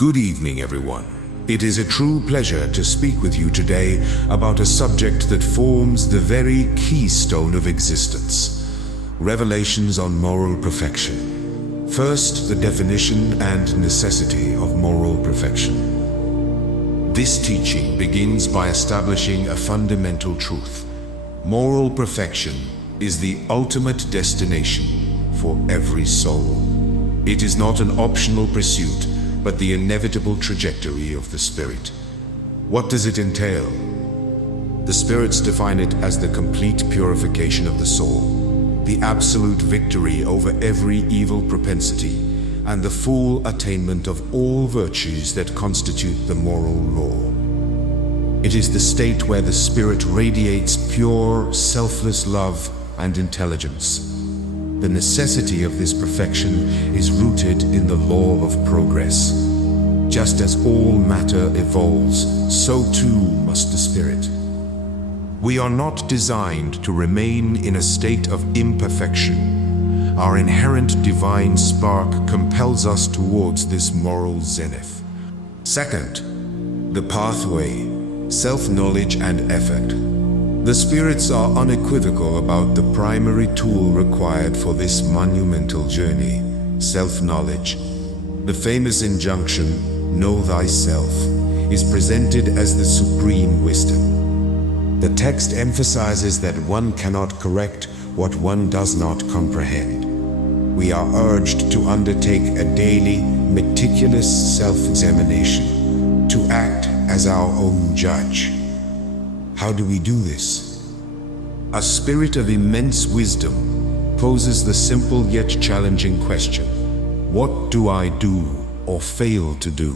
Good evening, everyone. It is a true pleasure to speak with you today about a subject that forms the very keystone of existence: revelations on moral perfection. First, the definition and necessity of moral perfection. This teaching begins by establishing a fundamental truth. Moral perfection is the ultimate destination for every soul. It is not an optional pursuit, but the inevitable trajectory of the spirit. What does it entail? The spirits define it as the complete purification of the soul, the absolute victory over every evil propensity, and the full attainment of all virtues that constitute the moral law. It is the state where the spirit radiates pure, selfless love and intelligence. The necessity of this perfection is rooted in the law of progress. Just as all matter evolves, so too must the spirit. We are not designed to remain in a state of imperfection. Our inherent divine spark compels us towards this moral zenith. Second, the pathway, self-knowledge and effort. The spirits are unequivocal about the primary tool required for this monumental journey: self-knowledge. The famous injunction, "Know thyself," is presented as the supreme wisdom. The text emphasizes that one cannot correct what one does not comprehend. We are urged to undertake a daily, meticulous self-examination, to act as our own judge. How do we do this? A spirit of immense wisdom poses the simple yet challenging question: what do I do or fail to do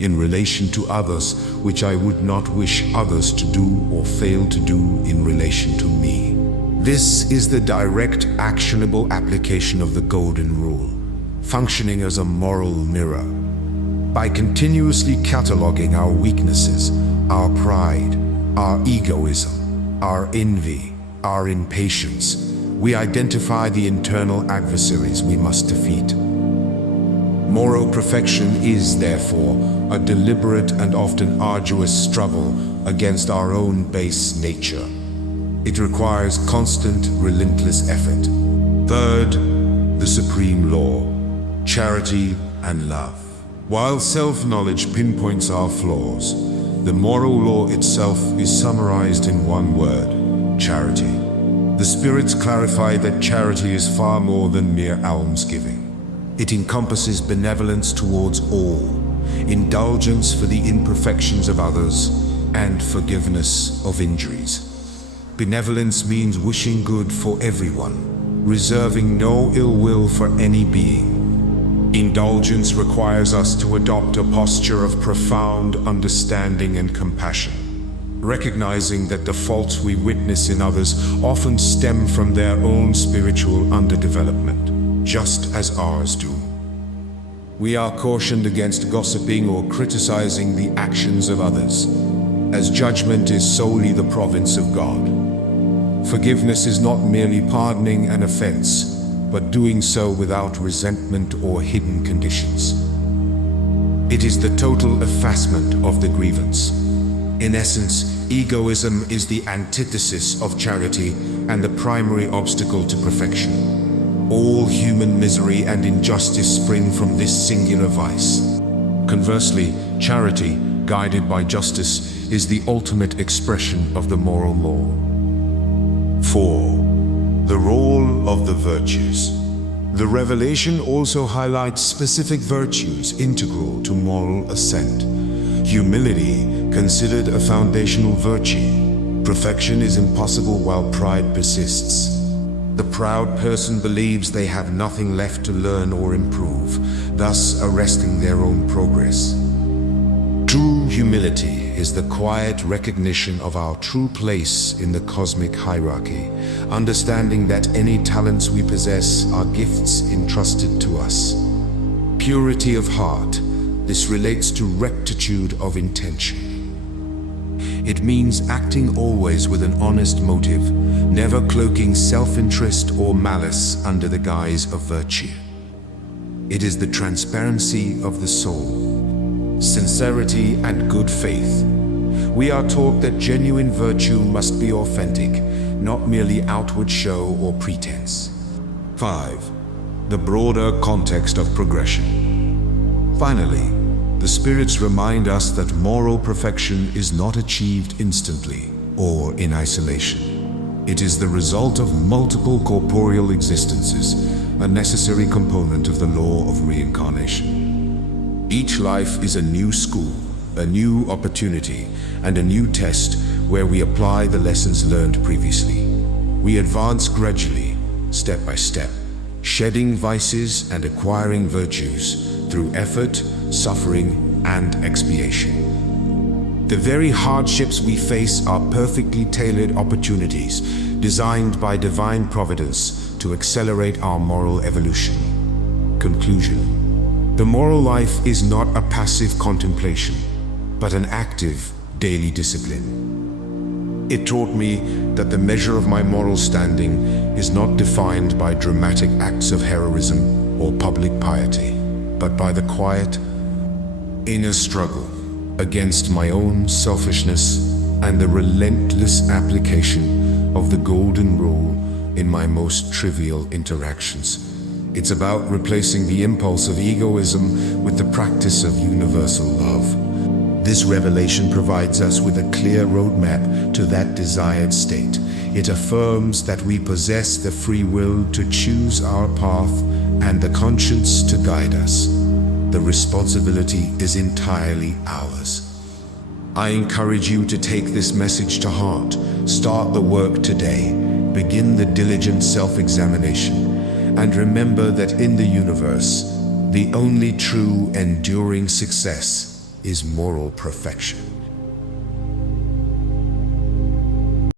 in relation to others which I would not wish others to do or fail to do in relation to me? This is the direct, actionable application of the Golden Rule, functioning as a moral mirror. By continuously cataloging our weaknesses, our pride, our egoism, our envy, our impatience, we identify the internal adversaries we must defeat. Moral perfection is, therefore, a deliberate and often arduous struggle against our own base nature. It requires constant, relentless effort. Third, the supreme law, charity and love. While self-knowledge pinpoints our flaws, the moral law itself is summarized in one word: charity. The spirits clarify that charity is far more than mere almsgiving. It encompasses benevolence towards all, indulgence for the imperfections of others, and forgiveness of injuries. Benevolence means wishing good for everyone, reserving no ill will for any being. Indulgence requires us to adopt a posture of profound understanding and compassion, recognizing that the faults we witness in others often stem from their own spiritual underdevelopment, just as ours do. We are cautioned against gossiping or criticizing the actions of others, as judgment is solely the province of God. Forgiveness is not merely pardoning an offense, but doing so without resentment or hidden conditions. It is the total effacement of the grievance. In essence, egoism is the antithesis of charity and the primary obstacle to perfection. All human misery and injustice spring from this singular vice. Conversely, charity, guided by justice, is the ultimate expression of the moral law. 4. The role of the virtues. The revelation also highlights specific virtues integral to moral ascent. Humility, considered a foundational virtue. Perfection is impossible while pride persists. The proud person believes they have nothing left to learn or improve, thus arresting their own progress. True humility is the quiet recognition of our true place in the cosmic hierarchy, understanding that any talents we possess are gifts entrusted to us. Purity of heart, this relates to rectitude of intention. It means acting always with an honest motive, never cloaking self-interest or malice under the guise of virtue. It is the transparency of the soul. sincerity, and good faith. We are taught that genuine virtue must be authentic, not merely outward show or pretense. 5. The broader context of progression. Finally, the spirits remind us that moral perfection is not achieved instantly or in isolation. It is the result of multiple corporeal existences, a necessary component of the law of reincarnation. Each life is a new school, a new opportunity, and a new test where we apply the lessons learned previously. We advance gradually, step by step, shedding vices and acquiring virtues through effort, suffering, and expiation. The very hardships we face are perfectly tailored opportunities designed by divine providence to accelerate our moral evolution. Conclusion. The moral life is not a passive contemplation, but an active, daily discipline. It taught me that the measure of my moral standing is not defined by dramatic acts of heroism or public piety, but by the quiet, inner struggle against my own selfishness and the relentless application of the golden rule in my most trivial interactions. It's about replacing the impulse of egoism with the practice of universal love. This revelation provides us with a clear roadmap to that desired state. It affirms that we possess the free will to choose our path and the conscience to guide us. The responsibility is entirely ours. I encourage you to take this message to heart. Start the work today. Begin the diligent self-examination. And remember that in the universe, the only true enduring success is moral perfection.